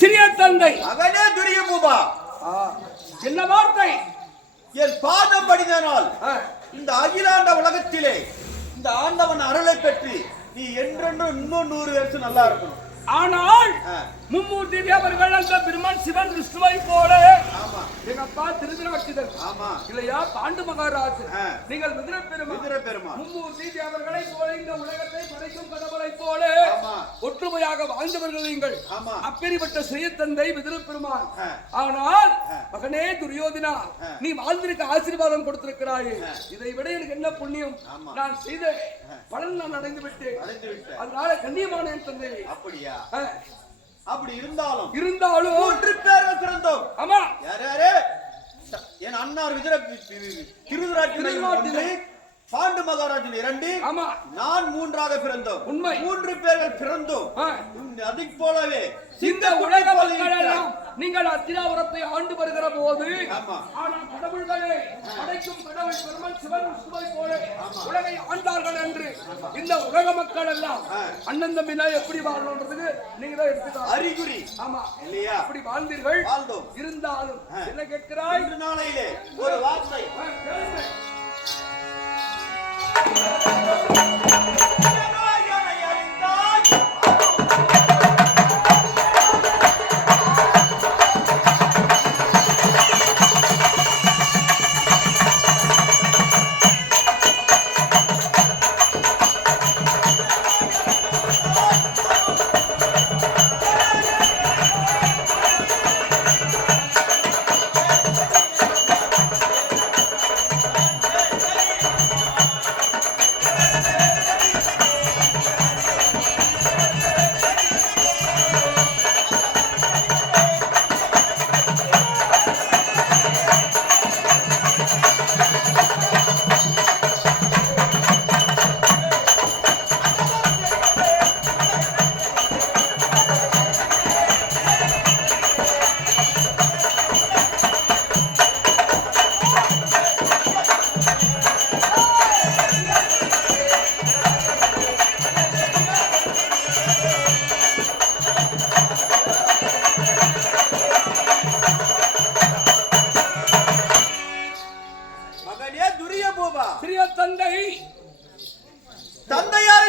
சிறிய தந்தை மகனே துரியபூபா, என்ன வார்த்தை? என் பாதம் படிதனால் இந்த அகிலாண்ட உலகத்திலே இந்த ஆண்டவன் அருளை பெற்று நீ என்றென்றும் இன்னும் 100 வருஷம் நல்லா இருக்கணும். ஆனால் மும்மூர்த்தி தேவர்கள் அந்த பெருமான் சிவன் விஷ்ணுவை போல எங்க அப்பா திருதராட்சிதர் இல்லையா பாண்டு மகாராஜ், நீங்கள் விதிர பெருமான் மும்மூர்த்தி தேவர்களை போல இந்த உலகத்தை படைக்கும் கடவுளை போல ஒற்றுமையாக வாழ்ந்தவர்கள் நீங்கள். அப்பேற்பட்ட சிறிய தந்தை விதிர பெருமான். ஆனால் மகனே துரியோதனா, நீ வாழ்ந்திருக்க ஆசீர்வாதம் கொடுத்திருக்கிறாயே, இதை விட எனக்கு என்ன புண்ணியம்? நான் செய்த பலன் நான் அடைந்து விட்டேன். அதனால கண்ணியமான என் தந்தை. அப்படியா? அப்படி இருந்தாலும் 3 பேர்கள் பிறந்தோம். ஆமா, யார் யாரு? என் அண்ணார் திருதராட்சிதர் பாண்டு மகாராஜன் 2, ஆமா, நான் 3ஆக பிறந்தோம். உண்மை. 3 பேர்கள் பிறந்தோம். அதை போலவே இந்த உலக மக்களெல்லாம் நீங்கள் அத்திராபுரத்தை ஆண்டு வருகிற போது, ஆனால் கடவுள்களே படைக்கும் கடவுள் பெருமான் சிவன் விஷ்ணுவை போல உலகை ஆண்டார்கள் என்று இந்த உலக மக்கள் எல்லாம் அண்ணன் தம்பினா எப்படி வாழணும்ன்றதுக்கு நீங்க தான் எடுத்துக்கலாம் அறிகுறி. ஆமா இல்லையா? அப்படி வாழ்ந்தீர்கள். இருந்தாலும் என்ன கேட்கிறாய்? இன்று நாளையிலே ஒரு வார்த்தை.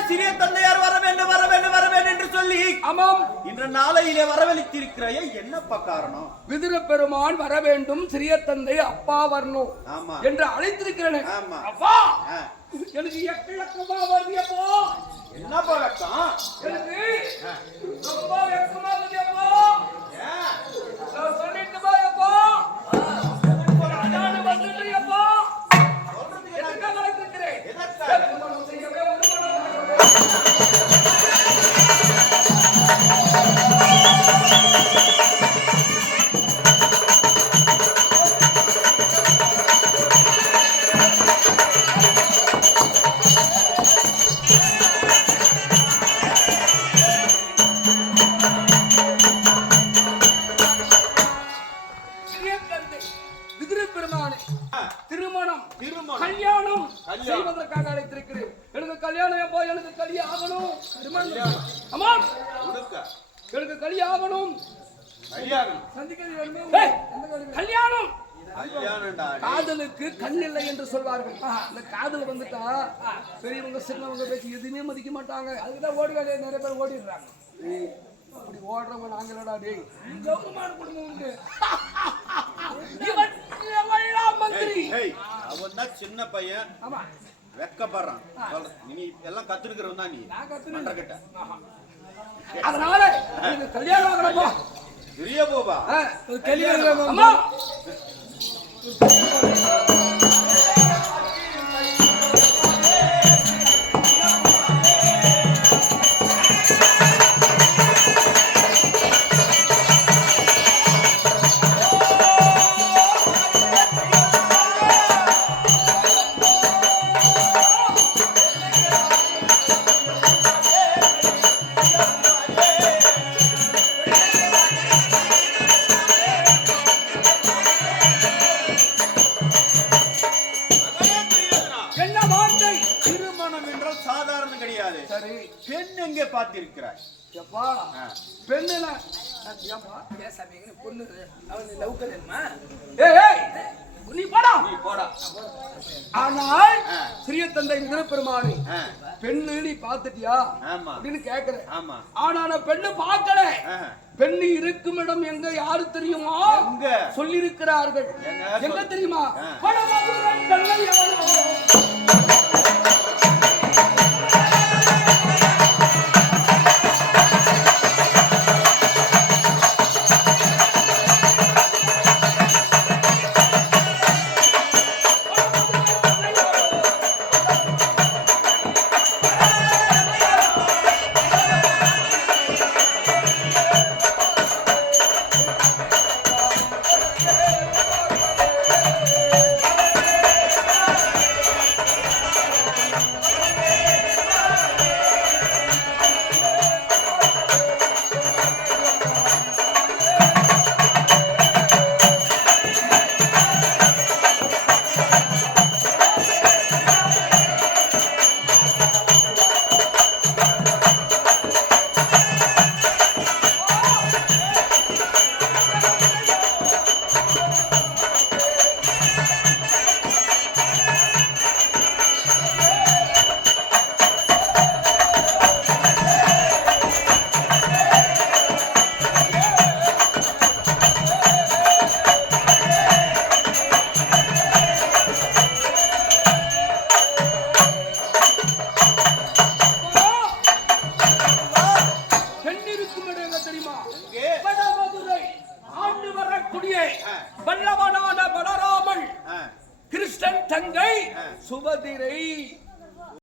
சிறிய தந்தையார் வர வேண்டும் வர வேண்டும் வர வேண்டும் என்று சொல்லி இன்று நாளையிலே வரவழைத்திருக்கிறாயே, என்னப்பா காரணம்? விதுர பெருமான் வர வேண்டும், சிறிய தந்தை அப்பா வரணும் என்று அழைத்திருக்கிறேன். அப்பா எனக்கு எக்கலக்கமா வருதியப்போ. என்னப்பா வெக்கம்? எனக்கு ரொம்ப வெக்கமா வருதியப்போ. நான் சொல்லிட்டு போயப்போ, நான் வந்துட்டேப்போ. எதுக்காக அழைத்திருக்கிறேன்? திருமணம் செய்யவே திருமணம் கல்யாணம் செய்வதற்காக அழைத்திருக்கிறேன். எனக்கு கல்யாணம் எப்போ? எனக்கு கல்யாணம் ஆகணும். ஆமா, எனக்கு கல்யாணம் ஆகணும். கல்யாணம் காதலுக்கு கண் இல்லை என்று சொல்வார்கள். இந்த காதல் வந்துட்டா பெரியவங்க சின்னவங்க பேசி எதுவுமே மதிக்க மாட்டாங்க. அதுக்குதான் ஓடுவாங்க, நிறைய பேர் ஓடிடுறாங்க. அப்படி ஓடுறவங்க நாங்களடா டேய், கௌரவமான குடும்பம் உண்டு. மந்திரி அவன் தான் சின்ன பையன். ஆமா, வெக்கப்படுறான். நீ எல்லாம் கத்துக்கிறவன் தான். நீ நான் கத்துக்கிட்ட. அதனால எனக்கு கல்யாணம் ஆகணுமா? பெரிய போபா கல்யாணம். அம்மா பெண் எங்கே பார்த்திருக்கிறாய்? எப்பா பெண்ணுல ஏப்பா பேசாதீங்க. பொண்ணு அவன் லவ் கல்யாணமா? ஏய் நீ போடா. ஆனால் சிறிய தந்தை மிகப்பெருமானே, பெண்ணு நீ பாத்துட்டியா அப்படின்னு கேக்குறேன். ஆனா நான் பெண்ணு பார்க்கல. பெண்ணு இருக்கும் இடம் எங்க யாரு தெரியுமா? சொல்லி இருக்கிறார்கள். எங்க தெரியுமா? வல்லவனான பலராமன் கிருஷ்ணன் தங்கை சுபதிரை